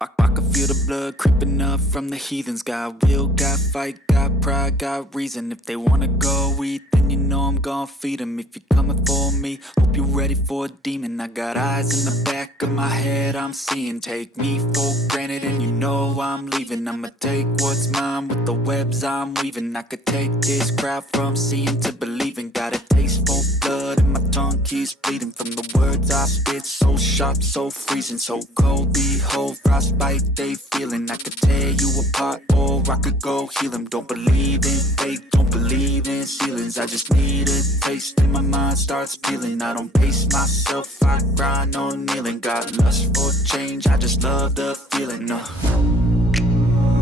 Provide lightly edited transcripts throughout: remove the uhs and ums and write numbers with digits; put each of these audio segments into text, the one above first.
I can feel the blood creeping up from the heathens. Got will, got fight, got pride, got reason. If they wanna go eat, then you know I'm gon' feed them. If you're coming for me, hope you're ready for a demon. I got eyes in the back of my head, I'm seeing. Take me for granted and you know I'm leaving. I'ma take what's mine with the webs I'm weaving. I could take this crowd from seeing to believing. Got a taste for blood and my tongue keeps bleeding. From the words I spit, so sharp, so freezing. So cold, behold, frostbite they feeling. I could tear you apart or I could go heal them. Don't believe in fate, don't believe in ceilings. I just need a taste and my mind starts peeling. I don't pace myself, I grind on kneeling. Got lust for change, I just love the feeling.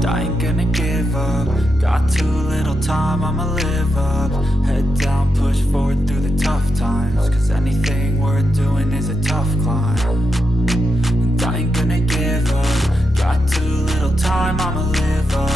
I ain't gonna give up. Got too little time, I'ma live up. Head down, push forward through the tough times. Cause anything worth doing is a tough climb. And I ain't gonna give up. Got too little time, I'ma live up.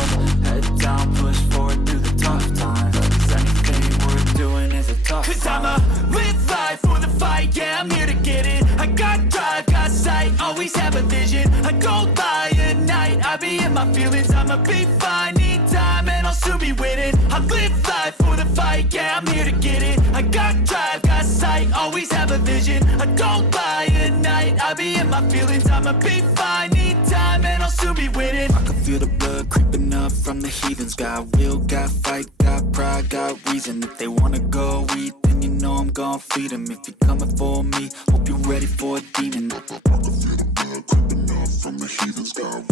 Head down, push forward through the tough times. Cause anything worth doing is a tough climb. Cause I'ma live life for the fight, yeah, I'm here to get it. I got drive, got sight, always have a vision. I go by at night, I be in my feelings. I'ma be fine, need time and I'll soon be winning. I live life for the fight, yeah, I'm here to get it. I got drive, got sight, always have a vision. I go by at night, I be in my feelings. I'ma be fine, need time and I'll soon be winning. I can feel the blood creeping up from the heathens. Got will, got fight, got pride, got reason. If they wanna go eat, then you know I'm gon' feed them. If you're coming for me, hope you're ready for a demon. I can feel the blood creeping up from the heathens. Got